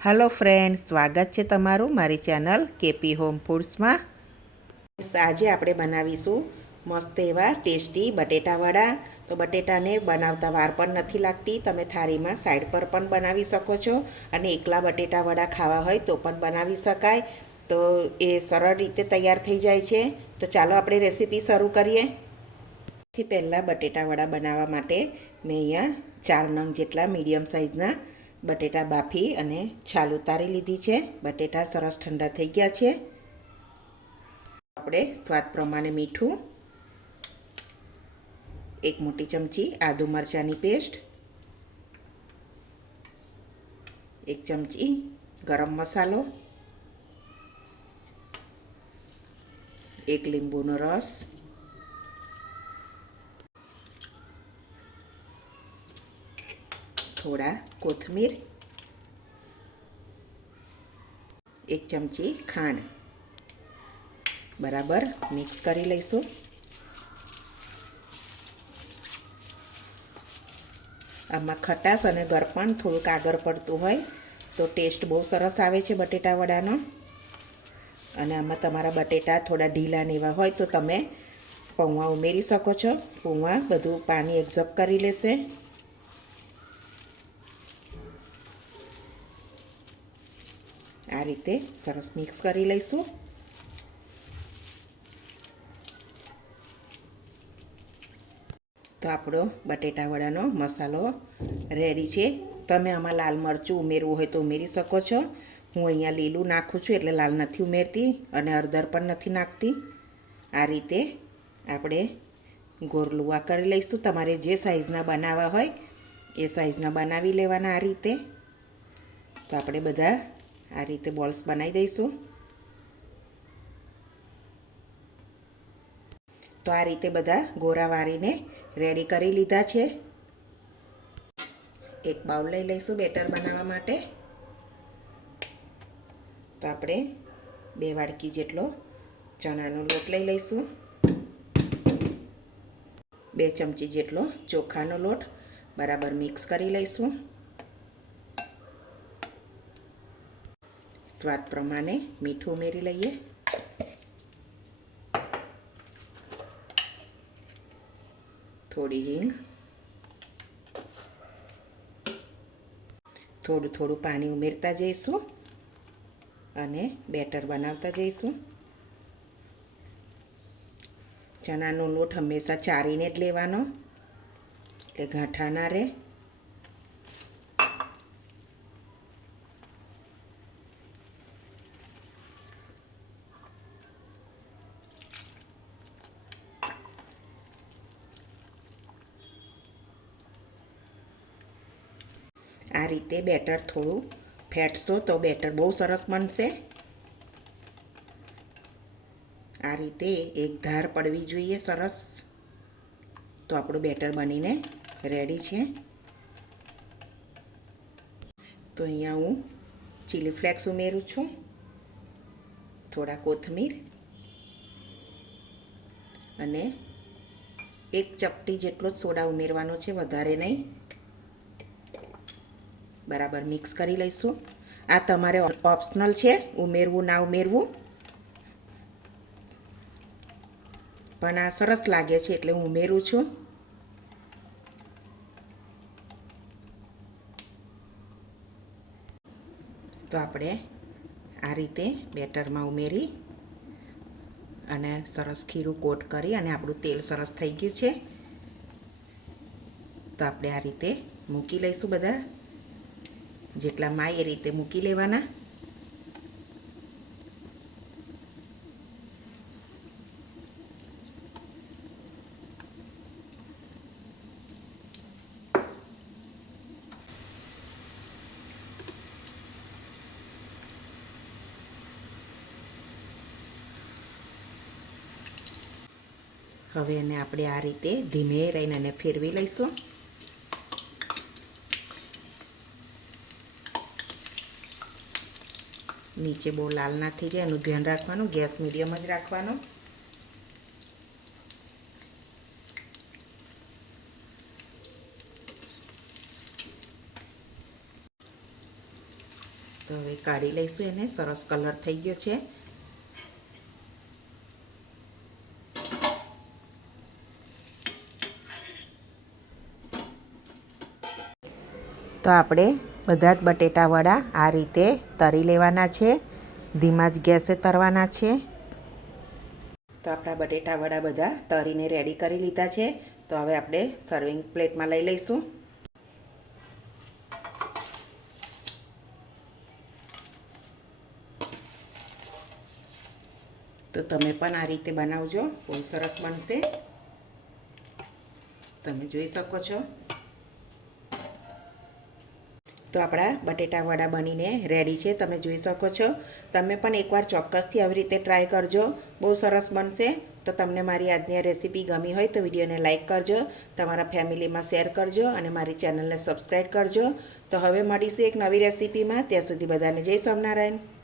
Hello friends, स्वागत है तमारू मारी चैनल केपी होम फूड्स में। आज આપણે બનાવીશું મસ્ત એવા ટેસ્ટી બટેટાવડા। તો બટેટાને બનાવતા વાર પણ નથી લાગતી। તમે થાળીમાં સાઈડ પર પણ બનાવી શકો છો અને એકલા બટેટાવડા ખાવા હોય તો પણ બનાવી શકાય। તો એ સરળ રીતે તૈયાર થઈ જાય છે। તો ચાલો આપણે રેસીપી શરૂ કરીએ। સૌથી પહેલાં બટેટાવડા બનાવવા માટે મેં અહીંયા 4 નંગ જેટલા મીડિયમ સાઇઝના બટેટા બાફી અને છાલ ઉતારી લીધી છે। બટેટા સરસ ઠંડા થઈ ગયા છે। આપણે સ્વાદ પ્રમાણે મીઠું, 1 મોટી ચમચી આદુ મરચાંની પેસ્ટ, 1 ચમચી ગરમ મસાલો, 1 લીંબુનો રસ, થોડા કોથમીર, 1 ચમચી ખાંડ બરાબર મિક્સ કરી લઈશું। આમાં ખટાશ અને ગરપણ થોડુંક આગળ પડતું હોય તો ટેસ્ટ બહુ સરસ આવે છે બટેટા વડાનો। અને આમાં તમારા બટેટા થોડા ઢીલા ને એવા હોય તો તમે પૌવા ઉમેરી શકો છો। પૌવા બધું પાણી એબ્ઝોર્બ કરી લેશે। આ રીતે સરસ મિક્સ કરી લઈશું। તો આપણો બટેટા વડાનો મસાલો રેડી છે। તમે આમાં લાલ મરચું ઉમેરવું હોય તો ઉમેરી શકો છો। હું અહીંયા લીલું નાખું છું એટલે લાલ નથી ઉમેરતી અને હળદર પણ નથી નાખતી। આ રીતે આપણે ગોળ લુવા કરી લઈશું। તમારે જે સાઈઝના બનાવવા હોય એ સાઈઝના બનાવી લેવાના આ રીતે। તો આપણે બધા આ રીતે બોલ્સ બનાવી દઈશું। તો આ રીતે બધા ગોળા વાળીને રેડી કરી લીધા છે। એક બાઉલ લઈ લઈશું બેટર બનાવવા માટે। તો આપણે 2 વાડકી જેટલો ચણાનો લોટ લઈ લઈશું, 2 ચમચી જેટલો ચોખાનો લોટ બરાબર મિક્સ કરી લઈશું। સ્વાદ પ્રમાણે મીઠું ઉમેરી લઈએ, થોડી હિંગ, થોડું થોડું પાણી ઉમેરતા જઈશું અને બેટર બનાવતા જઈશું। ચણાનો લોટ હંમેશા ચારીને જ લેવાનો એટલે ગાંઠા ના રહે। આ રીતે બેટર થોડું ફેટશો તો બેટર બહુ સરસ બનશે। આ રીતે એક ધાર પડવી જોઈએ સરસ। તો આપણું બેટર બનીને રેડી છે। તો અહીંયા હું ચીલી ફ્લેક્સ ઉમેરું છું, થોડા કોથમીર અને 1 ચપટી જેટલો સોડા ઉમેરવાનો છે, વધારે નહીં। બરાબર મિક્સ કરી લઈશું। આ તમારે ઓપ્શનલ છે, ઉમેરવું ના ઉમેરવું, પણ આ સરસ લાગે છે એટલે હું ઉમેરું છું। તો આપણે આ રીતે બેટરમાં ઉમેરી અને સરસ ખીરું કોટ કરી અને આપણું તેલ સરસ થઈ ગયું છે। તો આપણે આ રીતે મૂકી લઈશું, બધા જેટલા માય એ રીતે મૂકી લેવાના। હવે એને આપણે આ રીતે ધીમે રહીને એને ફેરવી લઈશું। નીચે બહુ લાલ ના થઈ જાય એનું ધ્યાન રાખવાનું, ગેસ મીડિયમ જ રાખવાનો। તો હવે કાઢી લઈશું એને. સરસ કલર થઈ ગયો છે. તો આપણે બધા જ બટેટા વડા આ રીતે તળી લેવાના છે. ધીમા જ ગેસે તળવાના છે. તો આપણા બટેટા વડા બધા તળીને રેડી કરી લીધા છે. તો હવે આપણે સર્વિંગ પ્લેટમાં લઈ લઈશું. તો તમે પણ આ રીતે બનાવજો, બહુ સરસ બનશે. તમે જોઈ શકો છો. તો આપણા બટેટા વડા બનીને રેડી છે, તમે જોઈ શકો છો. તમે પણ એકવાર ચોક્કસથી આવી રીતે ટ્રાય કરજો, બહુ સરસ બનશે. તો તમને મારી આજની આ રેસીપી ગમી હોય તો વિડીયોને લાઇક કરજો, તમારા ફેમિલીમાં શેર કરજો અને મારી ચેનલને સબસ્ક્રાઈબ કરજો. તો હવે મળીશું એક નવી રેસીપીમાં. ત્યાં સુધી બધાને જય સ્વામિનારાયણ.